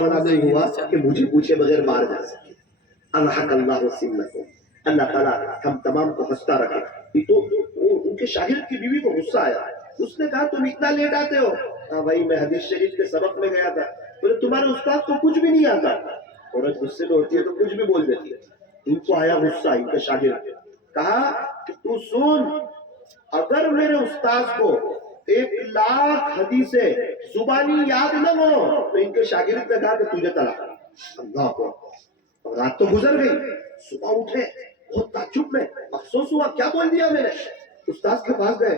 منع نہیں ہوا کہ مجھے پوچھے بغیر مار جا سکے. اللہ سنکم، اللہ تعالیٰ ہم تمام کو ہنستا رکھے. تو ان کے شاگرد کی بیوی کو غصہ آیا. اس نے کہا تم اتنا لیٹ آتے ہو. ہاں بھائی میں حدیث شریف کے سبق میں گیا تھا. بولے تمہارے استاد کو کچھ بھی نہیں آتا. عورت غصے میں ہوتی ہے تو کچھ بھی بول دیتی ہے. ان کو آیا غصہ. ان کے شاگرد کہا کہ تو سن، اگر میرے استاد کو 1,00,000 حدیثیں زبانی یاد نہ ہو تو ان کے شاگرد نے کہا کہ تجھے طلاق. اللہ کو رات تو گزر گئی. صبح اٹھے بہت تعجب میں، افسوس ہوا کیا بول دیا میں نے. استاد کے پاس گئے،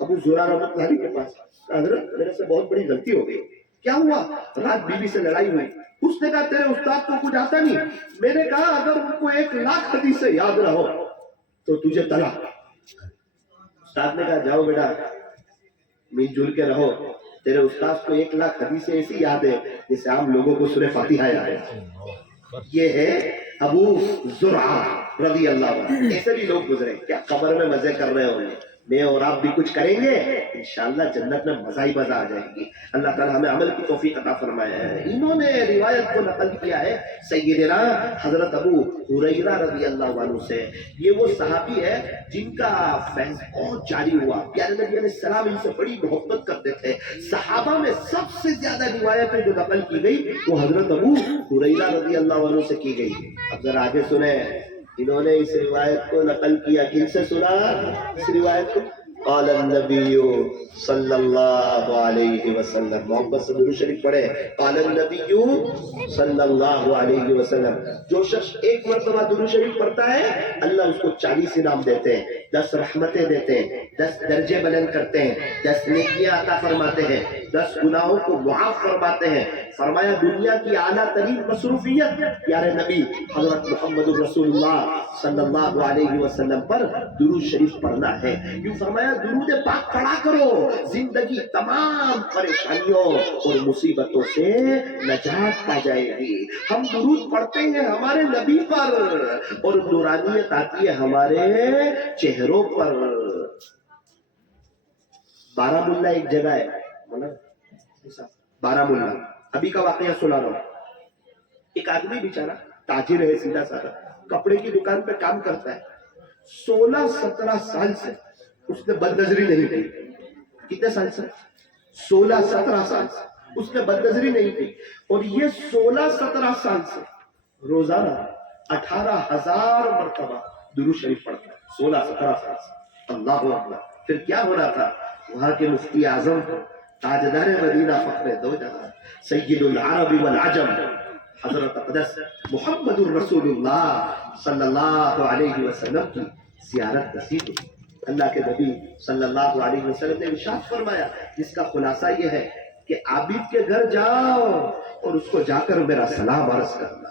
ابو زرع رحمۃ اللہ علیہ کے پاس. حضرت میرے سے بہت بڑی غلطی ہو گئی. کیا ہوا؟ رات بیوی سے لڑائی ہوئی. اس نے کہا تیرے استاد کو کچھ آتا نہیں. میں نے کہا اگر ان کو 1,00,000 حدیثیں یاد نہ ہو تو تجھے طلاق. استاد نے کہا جاؤ بیٹا مل جل کے رہو. تیرے استاد کو 1,00,000 حدیثیں ایسی یاد ہے جیسے عام لوگوں کو سورہ فاتحہ یاد ہے. یہ ہے ابو زرع رضی اللہ عنہ. ایسے بھی لوگ گزرے. کیا قبر میں مزے کر رہے ہوں گے. میں اور آپ بھی کچھ کریں گے انشاءاللہ جنت میں مزہ ہی مزہ آ جائے گی. اللہ تعالیٰ ہمیں عمل کی توفیق عطا فرمائے. انہوں نے روایت کو نقل کیا ہے سیدنا حضرت ابو ہریرہ رضی اللہ عنہ سے. یہ وہ صحابی ہے جن کا فیض اور جاری ہوا. پیارے نبی علیہ السلام ان سے بڑی محبت کرتے تھے. صحابہ میں سب سے زیادہ روایتیں جو نقل کی گئی وہ حضرت ابو ہریرہ رضی اللہ عنہ سے کی گئی. اب ذرا آگے سنیں. انہوں نے اس روایت کو نقل کیا. کن سے سنا اس روایت کو؟ قال النبی صلی اللہ علیہ وسلم. محبت سے درود شریف پڑھے. قال النبی صلی اللہ علیہ وسلم. جو شخص ایک مرتبہ درود شریف پڑھتا ہے اللہ اس کو 40 انعام دیتے ہیں، 10 رحمتیں دیتے ہیں، 10 درجے بلند کرتے ہیں، 10 نیکیاں عطا فرماتے ہیں، 10 گناہوں کو معاف فرماتے ہیں. فرمایا دنیا کی اعلیٰ ترین مصروفیت پیارے نبی حضرت محمد رسول اللہ صلی اللہ علیہ وسلم پر درود شریف پڑھنا ہے. یوں فرمایا درود پاک پڑھا کرو، زندگی تمام پریشانیوں اور مصیبتوں سے نجات پا جائے گی. ہم درود پڑھتے ہیں ہمارے نبی پر اور نورانیت آتی ہے ہمارے چہروں پر. بارہ ملہ ایک جگہ ہے، بارہ ملہ. ابھی کا واقعہ سنا رہا ہوں. ایک آدمی بیچارہ تاجر ہے، سیدھا سادہ کپڑے کی دکان پہ کام کرتا ہے. 16-17 سال سے اس نے بد نظری نہیں کی. کتنے سال سے؟ 16-17 سال سے اس نے بد نظری نہیں کی. اور یہ 16-17 سال سے روزانہ 18,000 مرتبہ درود شریف پڑھتا ہے. 16-17 سال سے. اللہ اکبر. پھر کیا ہو رہا تھا؟ وہاں کے مفتی اعظم تاجدار مدینہ فخر دو جہاں سید العرب والعجم حضرت اقدس محمد الرسول اللہ صلی اللہ علیہ وسلم کی زیارت نصیب ہوئی. اللہ کے نبی صلی اللہ علیہ وسلم نے ارشاد فرمایا جس کا خلاصہ یہ ہے کہ عابد کے گھر جاؤ اور اس کو جا کر میرا سلام عرض کرنا.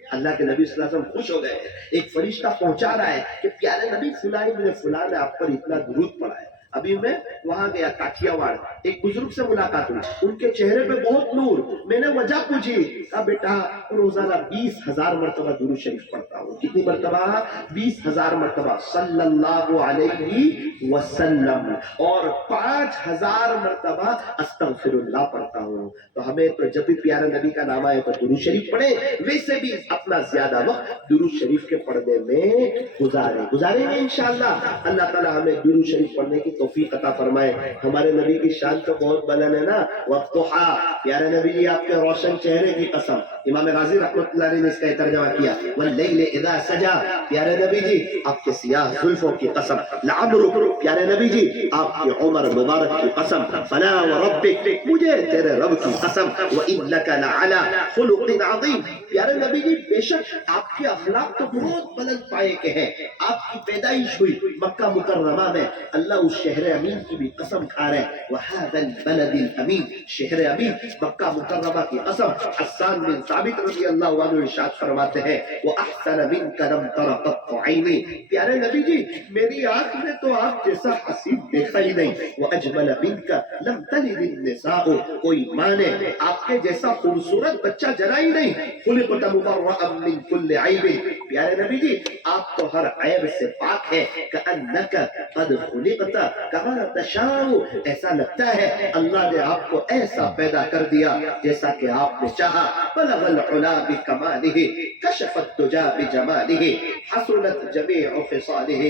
اللہ کے نبی صلی اللہ علیہ وسلم خوش ہو گئے. ایک فرشتہ پہنچا رہا ہے کہ پیارے نبی فلاں نے آپ پر اتنا درود پڑھا ہے. ابھی میں وہاں گیا کاٹھیا واڑ، ایک بزرگ سے ملاقات ہوئی. ان کے چہرے پہ بہت نور. میں نے وجہ پوچھی. کہا بیٹا روزانہ 20,000 مرتبہ درود شریف پڑھتا ہوں. کتنی مرتبہ؟ 20,000 مرتبہ صلی اللہ علیہ وسلم. اور 5,000 مرتبہ استغفر اللہ پڑھتا ہوں. تو ہمیں تو جب بھی پیارے نبی کا نام آئے تو درود شریف پڑھے. ویسے بھی اپنا زیادہ وقت درود شریف کے پڑھنے میں گزاریں گے انشاءاللہ. اللہ تعالیٰ ہمیں درود شریف پڑھنے کی توفیق عطا فرمائے. ہمارے نبی کی شان تو بہت بلند ہے نا. والضحیٰ پیارے نبی جی آپ کے روشن چہرے کی قسم. امام غازی رحمۃ اللہ علیہ نے اس کا ترجمہ کیا واللیل اذا سجا. پیارے نبی جی آپ کے سیاہ زلفوں کی قسم. لعمرک پیارے نبی جی آپ کی عمر مبارک کی قسم. فلا وربک مجھے تیرے رب کی قسم. وانک لعلی خلق عظیم. پیارے نبی جی بے شک آپ کے اخلاق تو بہت بلند پائے کے ہیں. آپ کی پیدائش ہوئی مکہ مکرمہ میں. اللہ اس شہر امین کی بھی قسم کھا رہے ہیں. وہذا البلد الامین شہر امین مکہ مکرمہ کی قسم. حسان بن ثابت رضی اللہ عنہ ارشاد فرماتے ہیں وَأَحْسَنَ مِنْكَ لَمْ تَرَ قَطُّ عَيْنِي. پیارے نبی جی میری آنکھ نے تو آپ جیسا حسین دیکھا ہی نہیں. وَأَجْمَلَ مِنْكَ لَمْ تَلِدِ النِّسَاءُ. کوئی ماں نے آپ کے جیسا خوبصورت بچہ جنا ہی نہیں. خلق خلقت مبرأ من كل عیب، پیارے نبی جی آپ تو ہر عیب سے پاک ہے، کأنک قد خلقت کما تشاء، ایسا لگتا ہے اللہ نے آپ کو ایسا پیدا کر دیا جیسا کہ آپ نے چاہا، بلغ العلا بکمالہ کشف الدجا بجمالہ حسنت جمیع خصالہ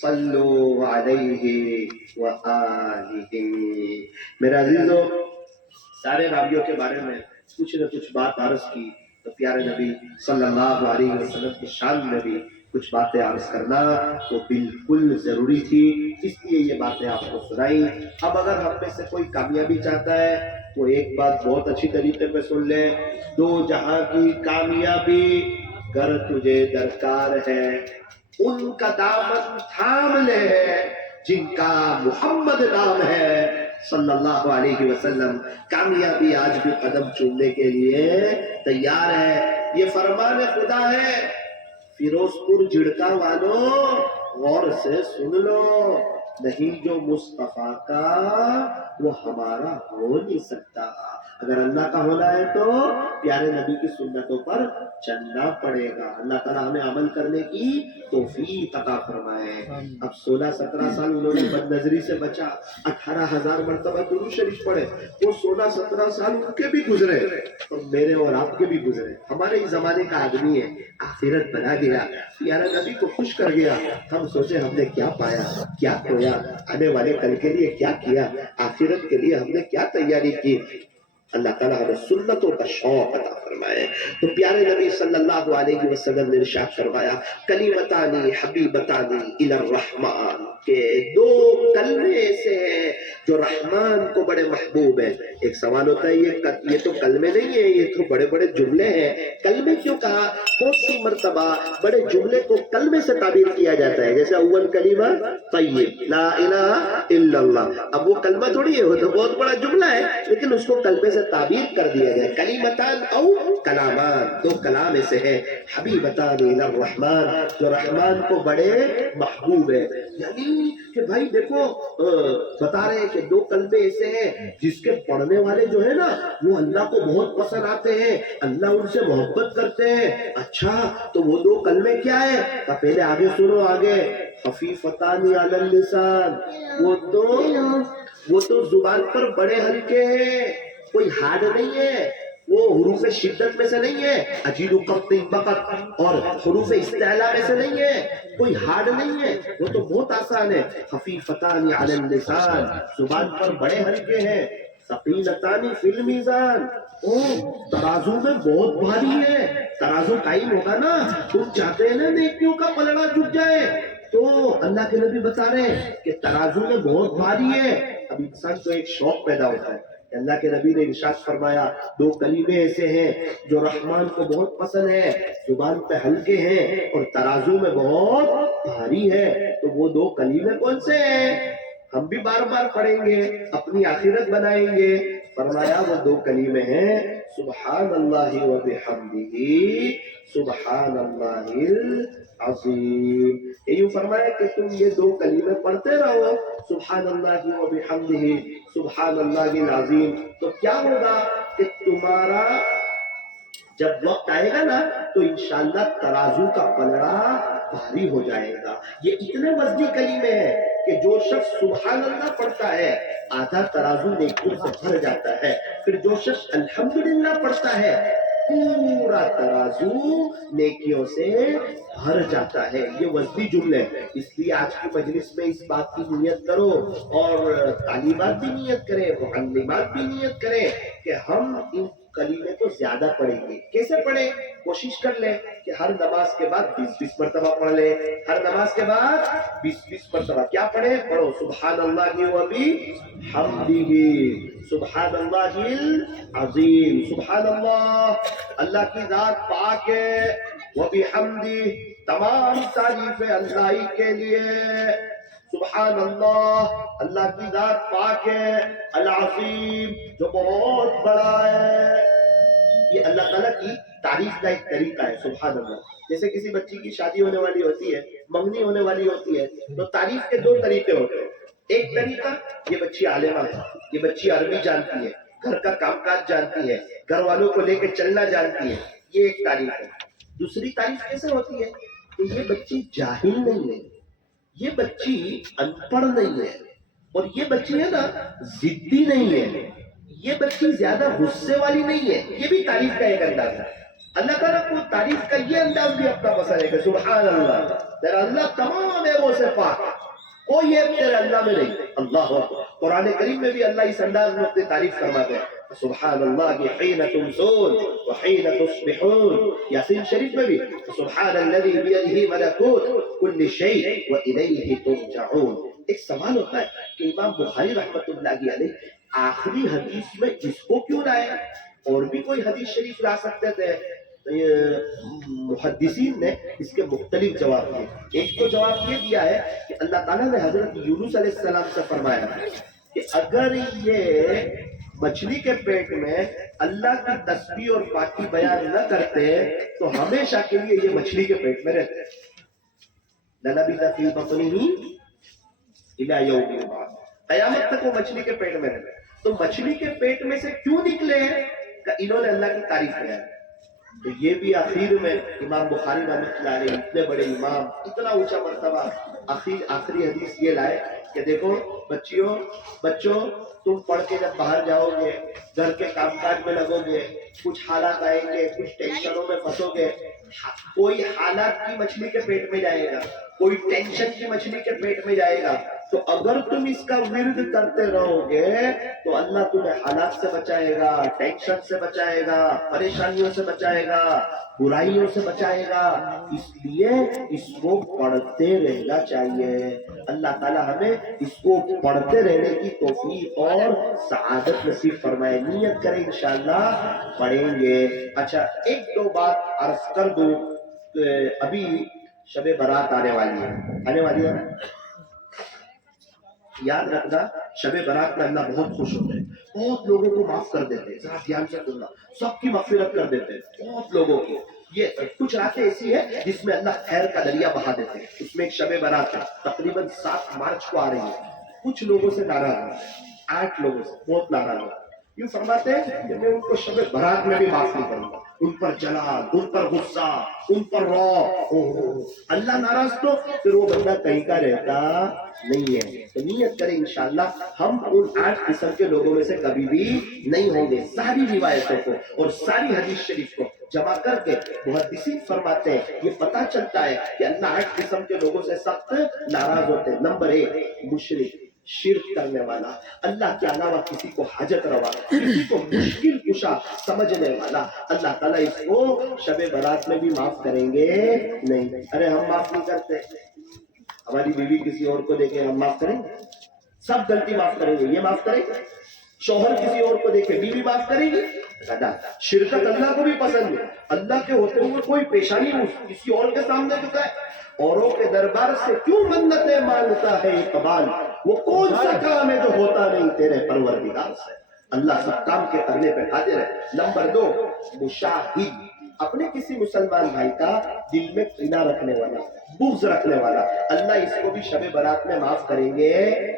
صلو علیہ وآلہ۔ میرے عزیزو، سارے راویوں کے بارے میں کچھ نہ کچھ بات عرض کی، تو پیارے نبی صلی اللہ علیہ وسلم کی شان میں بھی کچھ باتیں عرض کرنا تو بالکل ضروری تھی، اس لیے یہ باتیں آپ کو سنائی۔ اب اگر ہم میں سے کوئی کامیابی چاہتا ہے تو ایک بات بہت اچھی طریقے پہ سن لے، دو جہاں کی کامیابی گر تجھے درکار ہے، ان کا دامن تھام لے جن کا محمد نام ہے صلی اللہ علیہ وسلم۔ کامیابی آج بھی قدم چومنے کے لیے تیار ہے، یہ فرمان خدا ہے۔ فیروز پور جھڑکا والوں غور سے سن لو، نہیں جو مصطفیٰ کا وہ ہمارا ہو نہیں سکتا۔ اگر اللہ کا ہونا ہے تو پیارے نبی کی سنتوں پر چلنا پڑے گا۔ اللہ تعالیٰ ہمیں عمل کرنے کی توفیق عطا فرمائے۔ اب 16-17 سال انہوں نے بد نظری سے بچا، 18,000 مرتبہ درود شریف پڑھے، وہ 16-17 سال ان کے بھی گزرے اور میرے اور آپ کے بھی گزرے۔ ہمارے ہی زمانے کا آدمی ہے، آخرت بنا گیا، پیارے نبی کو خوش کر گیا۔ ہم سوچے ہم نے کیا پایا، کیا کھویا، آنے والے کل کے لیے کیا کیا، آخرت کے لیے ہم نے کیا تیاری کی۔ اللہ تعالیٰ ہمیں سنتوں کا شوق عطا فرمائے۔ تو پیارے نبی صلی اللہ علیہ وسلم نے ارشاد فرمایا، کلیمتانی حبیبتانی الی الرحمن، کہ دو کلمے ایسے ہیں جو رحمان کو بڑے محبوب ہیں۔ ایک سوال ہوتا ہے یہ تو کلمے نہیں ہیں، یہ تو بڑے بڑے جملے ہیں۔ کلمے کیوں کہا؟ بہت سی مرتبہ بڑے جملے کو کلمے سے تعبیر کیا جاتا ہے، جیسے اول کلمہ طیب لا الہ الا اللہ، اب وہ کلمہ تھوڑی ہے، وہ تو بہت بڑا جملہ ہے، لیکن اس کو کلمے سے تعبیر کر دیا گیا۔ کلیمتان او کلامان، دو کلام ایسے ہیں، حبیبتان الی الرحمن، جو رحمان کو بڑے محبوب ہے۔ یعنی کہ بھائی دیکھو بتا رہے ہیں کہ دو کلمے ایسے ہیں جس کے پڑھنے والے جو ہے نا وہ اللہ کو بہت پسند آتے ہیں، اللہ ان سے محبت کرتے ہیں۔ اچھا تو وہ دو کلمے کیا ہے؟ پہلے آگے سنو، آگے خفیفتان علی اللسان، وہ تو زبان پر بڑے ہلکے ہیں، کوئی ہارڈ نہیں ہے، وہ حروف شدت میں سے نہیں ہے، اجید قط بقت اور حروف استعلاء میں سے نہیں ہے، کوئی ہارڈ نہیں ہے، وہ تو بہت آسان ہے۔ خفیفتان علی اللسان، زبان پر بڑے ہلکے ہیں۔ ثقیلتان فی المیزان، ترازو میں بہت بھاری ہے۔ ترازو قائم ہوگا نا، تم چاہتے ہیں نا نیکیوں کا پلڑا جھک جائے، تو اللہ کے نبی بتا رہے ہیں کہ ترازو میں بہت بھاری ہے۔ اب انسان کو ایک شوق پیدا ہوتا ہے، اللہ کے نبی نے ارشاد فرمایا دو کلمے ایسے ہیں جو رحمان کو بہت پسند ہے، زبان پہ ہلکے ہیں اور ترازو میں بہت بھاری ہے۔ تو وہ دو کلمے کون سے ہیں؟ ہم بھی بار بار پڑھیں گے، اپنی آخرت بنائیں گے۔ فرمایا وہ دو کلمے ہیں، سبحان اللہ و بحمدہ سبحان اللہ العظیم۔ یوں فرمایا کہ تم یہ دو کلمے پڑھتے رہو، سبحان اللہ و بحمدہ سبحان اللہ العظیم، تو کیا ہوگا کہ تمہارا جب وقت آئے گا نا تو انشاءاللہ ترازو کا پلڑا بھاری ہو جائے گا۔ یہ اتنے وزنی کلمے ہیں کہ جو شخص سبحان اللہ پڑھتا ہے آدھا ترازو نیکیوں سے بھر جاتا ہے، پھر جو شخص الحمدللہ پڑھتا ہے پورا ترازو نیکیوں سے بھر جاتا ہے۔ یہ وزنی جملے، اس لیے آج کی مجلس میں اس بات کی نیت کرو اور تعلیمات بھی نیت کریں، معلمات بھی نیت کریں کہ ہم ان کلمے کو زیادہ پڑھیں گے۔ کیسے پڑھیں؟ کوشش کر لیں کہ ہر نماز کے بعد 20 مرتبہ پڑھ لیں، ہر نماز کے بعد 20 مرتبہ کیا پڑھیں؟ پڑھو سبحان اللہ و بحمدہ سبحان اللہ العظیم۔ سبحان اللہ، اللہ کی ذات پاک ہے، و بحمدہ، تمام تعریفیں اللہ ہی کے لیے، سبحان اللہ، اللہ کی ذات پاک ہے، العظیم، جو بہت بڑا ہے۔ یہ اللہ تعالیٰ کی تعریف کا ایک طریقہ ہے، سبحان اللہ۔ جیسے کسی بچی کی شادی ہونے والی ہوتی ہے، منگنی ہونے والی ہوتی ہے، تو تعریف کے دو طریقے ہوتے ہیں۔ ایک طریقہ، یہ بچی عالمہ ہے، یہ بچی عربی جانتی ہے، گھر کا کام کاج جانتی ہے، گھر والوں کو لے کے چلنا جانتی ہے، یہ ایک تعریف ہے. دوسری تعریف کیسے ہوتی ہے کہ یہ بچی جاہل نہیں ہے, یہ بچی ان پڑھ نہیں ہے, اور یہ بچی ہے نا ضدی نہیں ہے, یہ بچی زیادہ غصے والی نہیں ہے. یہ بھی تعریف کا ایک انداز ہے. اللہ تعالیٰ کو تعریف کا یہ انداز بھی اپنا پسند ہے کہ سبحان اللہ, تیرا اللہ تمام عیبوں سے پاک, کوئی عیب تیرے اللہ میں نہیں. اللہ اکبر. قرآن کریم میں بھی اللہ اس انداز میں اپنی تعریف فرماتے ہیں, سبحان اللہ حین تمسون وحین تصبحون. یاسین شریف میں بھی سبحان الذی بیدہ ملکوت کل شیء والیہ ترجعون. ایک سوال ہوتا ہے کہ امام بخاری رحمۃ اللہ علیہ آخری حدیث میں اس کو کیوں لائے؟ اور بھی کوئی حدیث شریف لا سکتے تھے. محدثین نے اس کے مختلف جواب دیے. ایک تو جواب یہ دیا ہے کہ اللہ تعالیٰ نے حضرت یونس علیہ السلام سے فرمایا کہ اگر یہ مچھلی کے پیٹ میں اللہ کی تسبیح اور پاکی بیان نہ کرتے تو ہمیشہ کے لیے یہ مچھلی کے پیٹ میں رہتے. لَلَبِثَ فِي بَطْنِهِ إِلَى يَوْمِ الْبَعْثِ. قیامت تک وہ مچھلی کے پیٹ میں رہتے. تو مچھلی کے پیٹ میں سے کیوں نکلے کہ انہوں نے اللہ کی تعریف کیا. تو یہ بھی آخر میں امام بخاری رحمۃ اللہ علیہ اتنے بڑے امام, اتنا اونچا مرتبہ, آخری حدیث یہ لائے کہ دیکھو بچوں تم پڑھ کے جب باہر جاؤ گے, گھر کے کام کاج میں لگو گے, کچھ حالات آئیں گے, کچھ ٹینشنوں میں پھنسو گے. کوئی حالات کی مچھلی کے پیٹ میں جائے گا, کوئی ٹینشن کی مچھلی کے پیٹ میں جائے گا. تو اگر تم اس کا ورد کرتے رہو گے تو اللہ تمہیں حالات سے بچائے گا, ٹینشن سے بچائے گا, پریشانیوں سے بچائے گا, برائیوں سے بچائے گا. اس لیے اس کو پڑھتے رہنا چاہیے. اللہ تعالیٰ ہمیں اس کو پڑھتے رہنے کی توفیق اور سعادت نصیب فرمائے. نیت کریں انشاءاللہ پڑھیں گے. اچھا ایک دو بات عرض کر دوں. ابھی شب برات آنے والی ہے. یاد رکھنا شب برات میں اللہ بہت خوش ہوتے ہیں, بہت لوگوں کو معاف کر دیتے ہیں. ذرا دھیان سے سننا, سب کی مغفرت کر دیتے ہیں, بہت لوگوں کی. یہ کچھ راتیں ایسی ہے جس میں اللہ خیر کا دریا بہا دیتے ہیں. اس میں ایک شب برات ہے, تقریباً 7 مارچ کو آ رہی ہے. کچھ لوگوں سے ناراض ہیں, 8 لوگوں سے بہت ناراض ہیں. یوں فرماتے ہیں کہ میں ان کو شب برات میں بھی معاف نہیں کروں گا. ان پر جلال, ان پر غصہ, ان پر رعب. اللہ ناراض تو پھر وہ بندہ کہیں کا رہتا نہیں ہے. تو نیت کریں انشاءاللہ ہم ان 8 قسم کے لوگوں میں سے کبھی بھی نہیں ہوں گے. ساری روایتوں کو اور ساری حدیث شریف کو جمع کر کے محدثین فرماتے ہیں یہ پتہ چلتا ہے کہ اللہ 8 قسم کے لوگوں سے سخت ناراض ہوتے ہیں. نمبر 1 مشرک, شرک کرنے والا, اللہ کے علاوہ کسی کو حاجت روا, کسی کو مشکل کشا سمجھنے والا. اللہ تعالیٰ اس کو شب برات میں بھی معاف کریں گے نہیں. ارے ہم معاف نہیں کرتے. ہماری بیوی کسی اور کو دیکھے ہم معاف کریں گے؟ سب غلطی معاف کریں گے, یہ معاف کریں گے. شوہر کسی اور کو دیکھے بیوی معاف کریں گے؟ شرکت اللہ کو بھی پسند ہے. اللہ کے ہوتے ہوئے کوئی پیشانی کسی اور کے سامنے جھکا ہے. اوروں کے دربار سے کیوں منتیں مانگتا ہے اقبال, وہ کون سا کام ہے جو ہوتا نہیں تیرے پروردگار سے. اللہ سب کام کے کرنے پہ قادر ہے. نمبر 2 مشاہد, اپنے کسی مسلمان بھائی کا دل میں کینہ رکھنے والا, بغض رکھنے والا, اللہ اس کو بھی شب برات میں معاف کریں گے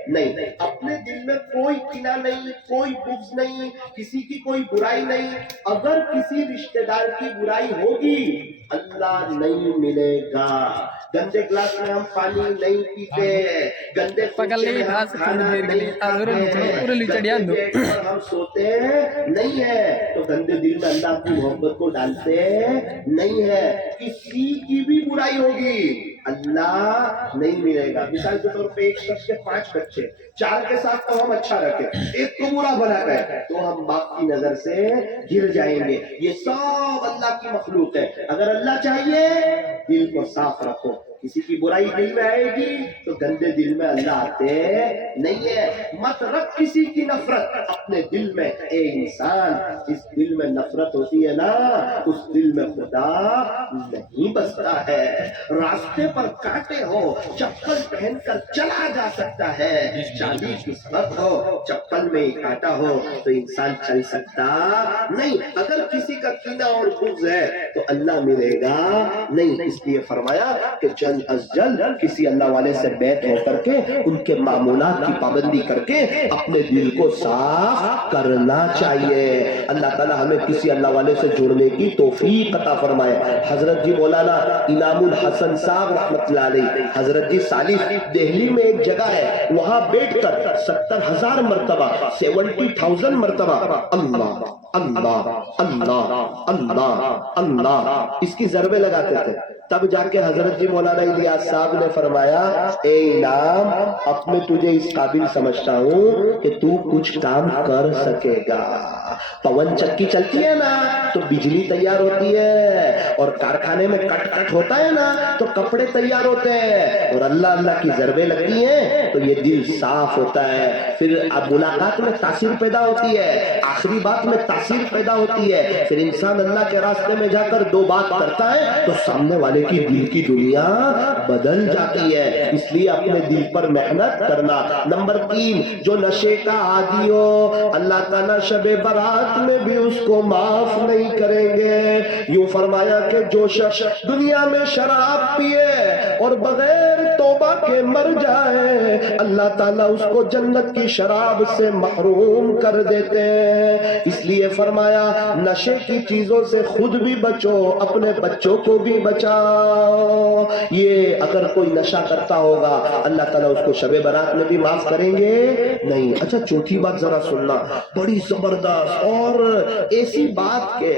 نہیں. اپنے دل میں کوئی کینہ نہیں, کوئی بغض نہیں, کسی کی کوئی برائی نہیں. اگر کسی رشتہ دار کی برائی ہوگی اللہ نہیں ملے گا. گندے گلاس میں ہم پانی نہیں پیتے, گندے کوچے میں ہم کھانا نہیں کھاتے, ہم سوتے نہیں ہے. تو گندے دل میں اللہ کی محبت کو ڈالتے نہیں ہے. کسی کی بھی برائی ہوگی اللہ نہیں ملے گا. مثال کے طور پہ ایک شخص کے 5 بچے, 4 کے ساتھ تو ہم اچھا رکھیں, ایک کو برا بنا گئے تو ہم باپ کی نظر سے گر جائیں گے. یہ سب اللہ کی مخلوق ہے. اگر اللہ چاہیے دل کو صاف رکھو. کسی کی برائی دل میں آئے گی تو گندے دل میں اللہ آتے نہیں ہے. مت رکھ کسی کی نفرت اپنے دل میں. اے انسان, جس دل میں نفرت ہوتی ہے نا اس دل میں خدا نہیں بستا ہے. راستے پر کانٹے ہو, چپل پہن کر چلا جا سکتا ہے. چاندی کی سبق ہو, چپل میں کانٹا ہو تو انسان چل سکتا نہیں. اگر کسی کا کینہ اور بغض ہے تو اللہ ملے گا نہیں. اس لیے فرمایا کہ جلد از جلد کسی اللہ والے سے بیعت ہو کر کے ان کے معمولات کی پابندی کر کے اپنے دل کو صاف کرنا چاہیے. اللہ تعالیٰ ہمیں کسی اللہ والے سے جڑنے کی توفیق عطا فرمائے. حضرت جی مولانا انعام الحسن صاحب رحمۃ اللہ علیہ، حضرت جی سالس، دہلی میں ایک جگہ ہے، وہاں بیٹھ کر 70,000 مرتبہ 70,000 مرتبہ اللہ اللہ اللہ اللہ اللہ اس کی ضربیں لگاتے تھے. تب جا کے حضرت جی مولانا الیاس صاحب نے فرمایا اے انعام اب میں تجھے اس قابل سمجھتا ہوں کہ تو کچھ کام کر سکے گا. پون چکی چلتی ہے نا تو بجلی تیار ہوتی ہے، اور کارخانے میں کٹ کٹ ہوتا ہے نا تو کپڑے تیار ہوتے ہیں، اور اللہ اللہ کی ضربیں لگتی ہیں تو یہ دل صاف ہوتا ہے. پھر اب ملاقات میں تاثیر پیدا ہوتی ہے، آخری بات میں تاثیر پیدا ہوتی ہے. پھر انسان اللہ کے راستے میں جا کر دو بات کرتا ہے تو سامنے والے کی دل کی دنیا بدل جاتی ہے. اس لیے اپنے دل پر محنت کرنا. نمبر 3، جو نشے کا عادی ہو اللہ تعالیٰ شب برات میں بھی اس کو معاف نہیں کریں گے. یوں فرمایا کہ جو شخص دنیا میں شراب پیے اور بغیر توبہ کے مر جائے اللہ تعالیٰ اس کو جنت کی شراب سے محروم کر دیتے ہیں. اس لیے فرمایا نشے کی چیزوں سے خود بھی بچو، اپنے بچوں کو بھی بچاؤ. یہ اگر کوئی نشہ کرتا ہوگا اللہ تعالیٰ اس کو شب برات میں بھی معاف کریں گے نہیں. اچھا چوتھی بات ذرا سننا، بڑی زبردست اور ایسی بات کہ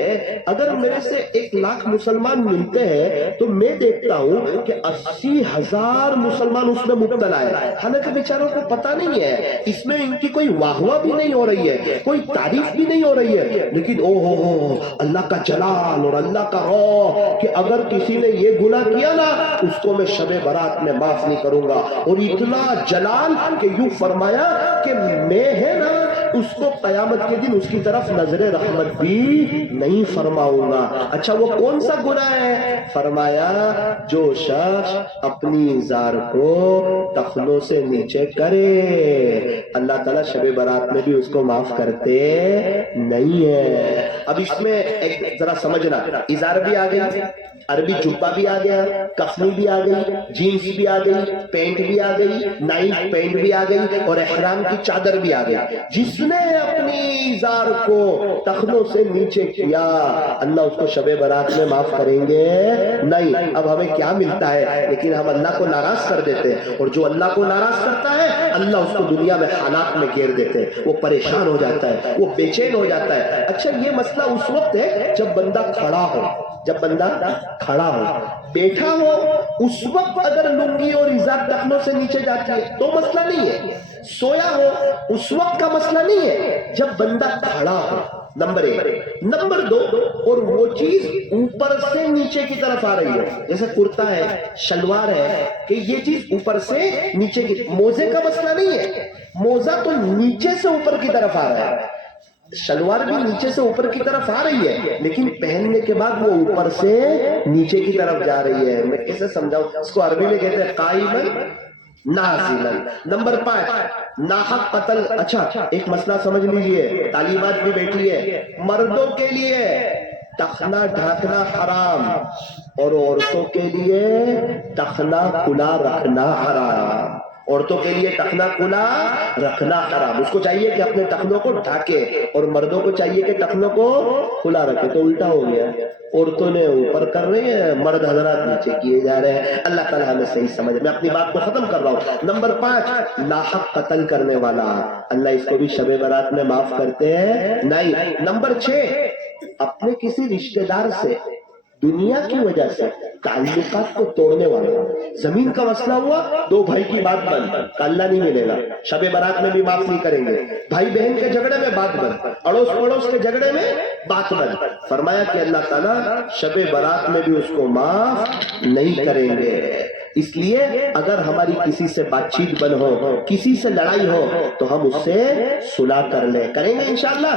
اگر میرے سے 1,00,000 مسلمان ملتے ہیں تو میں دیکھتا ہوں کہ 80,000 مسلمان اس میں مبتلا ہے. حالانکہ بیچاروں کو پتہ نہیں ہے، اس میں ان کی کوئی واہ واہ بھی نہیں ہو رہی ہے، کوئی تعریف بھی نہیں ہو رہی ہے، لیکن او ہو اللہ کا جلال اور اللہ کا روح کہ اگر کسی نے یہ گناہ کیا نا اس کو میں شب برات میں معاف نہیں کروں گا. اور اتنا جلال کہ یوں فرمایا کہ میں ہے نا اس کو قیامت کے دن اس کی طرف نظر رحمت بھی نہیں فرماؤں گا. اچھا وہ کون سا گناہ ہے؟ فرمایا جو شخص اپنی زار کو ٹخنوں سے نیچے کرے اللہ تعالیٰ شب برات میں بھی اس کو معاف کرتے نہیں ہے. اب اس میں ایک ذرا سمجھنا، ازار بھی آ گئی، عربی جبہ بھی آ گیا، کفنی بھی آ گئی، جینس بھی آ گئی، پینٹ بھی آ گئی، نائٹ پینٹ بھی آ گئی، اور احرام کی چادر بھی آ گئی. جس نے اپنی ازار کو ٹخنوں سے نیچے کیا اللہ اس کو شب برات میں معاف کریں گے نہیں. اب ہمیں کیا ملتا ہے، لیکن ہم اللہ کو ناراض کر دیتے ہیں، اور جو اللہ کو ناراض کرتا ہے اللہ اس کو دنیا میں حالات میں گھیر دیتے ہیں، وہ پریشان ہو جاتا ہے، وہ بے چین ہو جاتا ہے. اچھا یہ مسئلہ اس وقت ہے جب بندہ کھڑا ہو، جب بندہ کھڑا ہو. بیٹھا ہو اس وقت اگر لنگی اور ازار ٹخنوں سے نیچے جاتی ہے تو مسئلہ نہیں ہے. سویا ہو اس وقت کا مسئلہ نہیں ہے جب بندہ کھڑا ہو. نمبر 1. نمبر 2، اور وہ چیز اوپر سے نیچے کی طرف آ رہی ہے، جیسے کرتا ہے، شلوار ہے، کہ یہ چیز اوپر سے نیچے کی. موزے کا مسئلہ نہیں ہے، موزہ تو نیچے سے اوپر کی طرف آ رہا ہے، شلوار بھی نیچے سے اوپر کی طرف آ رہی ہے، لیکن پہننے کے بعد وہ اوپر سے نیچے کی طرف جا رہی ہے. میں کیسے سمجھاؤں اس کو؟ عربی میں کہتے ہیں قائمن نازلا. نمبر 5، ناحق قتل. اچھا ایک مسئلہ سمجھ لیجئے، تعلیمات بھی بیٹھی ہے. مردوں کے لیے ٹخنا ڈھانکنا حرام، اور عورتوں کے لیے ٹخنا کھلا رکھنا حرام. عورتوں کے لیے ٹخنا کھلا رکھنا حرام، اس کو چاہیے کہ اپنے ٹخنوں کو ڈھاکے، اور مردوں کو چاہیے کہ ٹخنوں کو کھلا رکھے. تو الٹا ہو گیا، عورتوں نے اوپر کر رہے ہیں، مرد حضرات نیچے کیے جا رہے ہیں. اللہ تعالیٰ ہمیں صحیح سمجھ. میں اپنی بات کو ختم کر رہا ہوں. نمبر 5، ناحق قتل کرنے والا اللہ اس کو بھی شب برات میں معاف کرتے ہیں نہیں. نمبر 6، اپنے کسی رشتہ دار سے دنیا کی وجہ سے تعلقات کو توڑنے والا. زمین کا مسئلہ ہوا، 2 بھائی کی بات بند، کاللہ نہیں ملے گا، شب برات میں بھی معاف نہیں کریں گے. بھائی بہن کے جھگڑے میں بات بند، اڑوس پڑوس کے جھگڑے میں بات بند. فرمایا کہ اللہ تعالیٰ شب برات میں بھی اس کو معاف نہیں کریں گے. اس لیے اگر ہماری کسی سے بات چیت بند ہو، کسی سے لڑائی ہو، تو ہم اس سے صلح کر لیں. کریں گے انشاءاللہ.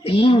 3